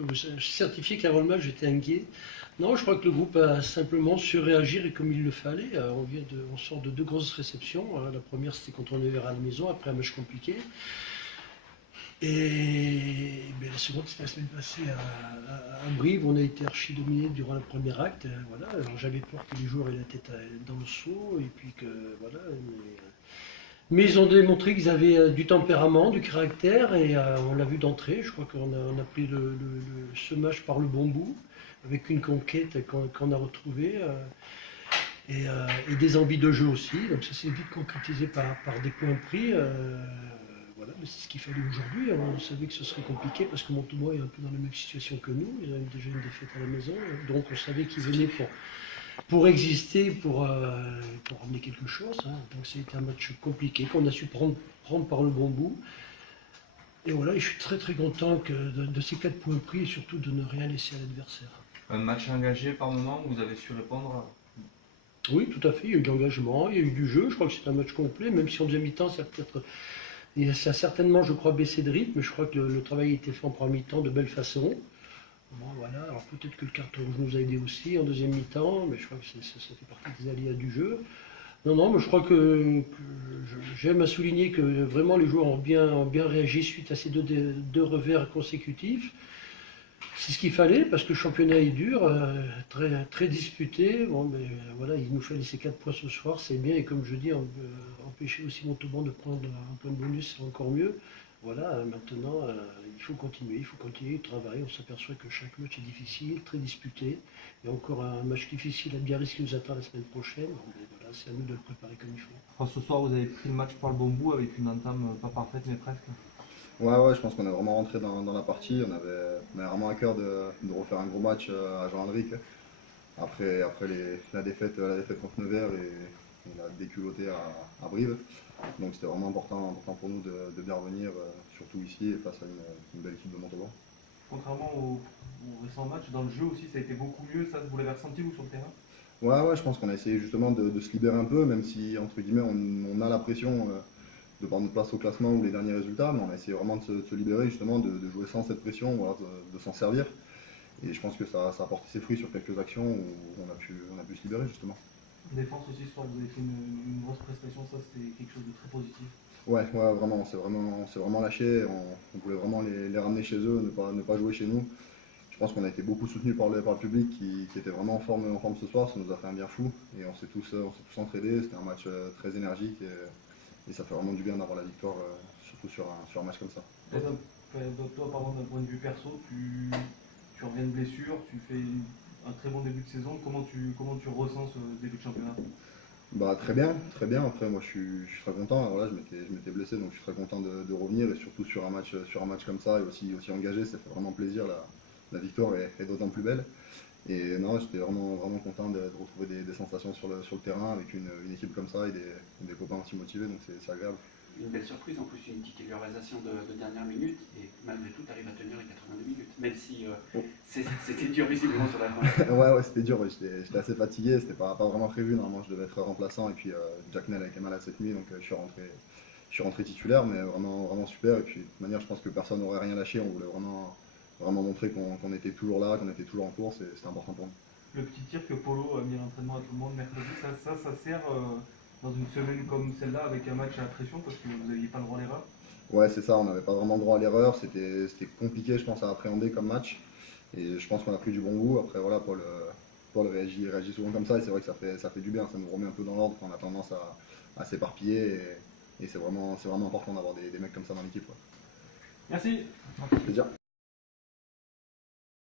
peux vous certifier qu'avant le match, j'étais inquiet. Non, je crois que le groupe a simplement su réagir et comme il le fallait. On sort de deux grosses réceptions. La première, c'était contre Nevers à la maison, après un match compliqué. Et la seconde, c'était la semaine passée à Brive. On a été archi dominé durant le premier acte. Voilà. Alors j'avais peur que les joueurs aient la tête dans le seau et puis que voilà. Mais ils ont démontré qu'ils avaient du tempérament, du caractère et on l'a vu d'entrée. Je crois qu'on a pris ce match par le bon bout avec une conquête qu'on a retrouvée et des envies de jeu aussi. Donc ça s'est vite concrétisé par des points pris. Voilà, mais c'est ce qu'il fallait aujourd'hui. On savait que ce serait compliqué parce que Montauban est un peu dans la même situation que nous. Ils avaient déjà une défaite à la maison. Donc on savait qu'ils venaient pour exister, pour ramener quelque chose. Hein. Donc ça a été un match compliqué qu'on a su prendre par le bon bout. Et voilà, et je suis très très content de ces 4 points pris et surtout de ne rien laisser à l'adversaire. Un match engagé par moment, vous avez su répondre? Oui, tout à fait, il y a eu de l'engagement, il y a eu du jeu. Je crois que c'est un match complet, même si en deuxième mi-temps, ça a certainement, je crois, baissé de rythme. Je crois que le travail a été fait en première mi-temps de belle façon. Bon, voilà. Alors peut-être que le carton rouge nous a aidé aussi en deuxième mi-temps, mais je crois que ça fait partie des aléas du jeu. Non, mais je crois que j'aime à souligner que vraiment les joueurs ont bien réagi suite à ces deux revers consécutifs. C'est ce qu'il fallait parce que le championnat est dur, très disputé. Bon, mais voilà, il nous fallait ces 4 points ce soir, c'est bien. Et comme je dis, empêcher aussi Montauban de prendre un point de bonus, c'est encore mieux. Voilà, maintenant, il faut continuer le travail. On s'aperçoit que chaque match est difficile, très disputé. Il y a encore un match difficile à Biarritz qui nous attend la semaine prochaine. Bon, voilà, c'est à nous de le préparer comme il faut. Enfin, ce soir, vous avez pris le match par le bon bout avec une entame pas parfaite, mais presque. Ouais, je pense qu'on est vraiment rentré dans la partie. On avait vraiment à cœur de refaire un gros match à Jean-Hendrick. Après la défaite contre Nevers et la déculottée à Brive. Donc c'était vraiment important pour nous de bien revenir, surtout ici, face à une belle équipe de Montauban. Contrairement au récent match, dans le jeu aussi, ça a été beaucoup mieux. Ça, vous l'avez ressenti, vous, sur le terrain? Ouais, je pense qu'on a essayé justement de se libérer un peu, même si, entre guillemets, on a la pression de par notre place au classement ou les derniers résultats, mais on a essayé vraiment de se libérer, justement, de jouer sans cette pression, ou alors de s'en servir. Et je pense que ça a porté ses fruits sur quelques actions où on a pu se libérer, justement. En défense aussi, ce soir, vous avez fait une grosse prestation. Ça, c'était quelque chose de très positif. Ouais, vraiment, c'est vraiment lâché. On voulait vraiment les ramener chez eux, ne pas jouer chez nous. Je pense qu'on a été beaucoup soutenus par le public qui était vraiment en forme ce soir. Ça nous a fait un bien fou et on s'est tous entraînés. C'était un match très énergique et ça fait vraiment du bien d'avoir la victoire, surtout sur un match comme ça. Toi, par exemple, d'un point de vue perso, tu reviens de blessure, tu fais un très bon début de saison. Comment tu ressens ce début de championnat? Bah, très bien, très bien. Après, moi, je suis très content. Alors là, je m'étais blessé, donc je suis très content de revenir et surtout sur un match comme ça et aussi engagé, ça fait vraiment plaisir. La victoire est d'autant plus belle. Et non, j'étais vraiment content de retrouver des sensations sur le terrain avec une équipe comme ça et des copains aussi motivés, donc c'est agréable. Une belle surprise, en plus une titularisation de dernière minute, et malgré tout, tu arrives à tenir les 82 minutes, même si c'était dur visiblement sur la fin. Ouais, c'était dur, ouais, j'étais assez fatigué, c'était pas vraiment prévu, normalement je devais être remplaçant, et puis Jack Nell a été malade cette nuit, donc je suis rentré titulaire, mais vraiment super, et puis de toute manière je pense que personne n'aurait rien lâché, on voulait vraiment montrer qu'on était toujours là, qu'on était toujours en course, et c'était important pour nous. Le petit tir que Polo a mis à l'entraînement à tout le monde mercredi, ça sert dans une semaine comme celle-là avec un match à pression parce que vous n'aviez pas le droit à l'erreur? Ouais, c'est ça, on n'avait pas vraiment le droit à l'erreur, c'était compliqué, je pense, à appréhender comme match. Et je pense qu'on a pris du bon goût. Après, voilà, Paul réagit souvent comme ça, et c'est vrai que ça fait du bien, ça nous remet un peu dans l'ordre quand on a tendance à s'éparpiller. Et c'est vraiment important d'avoir des mecs comme ça dans l'équipe. Ouais. Merci. Plaisir.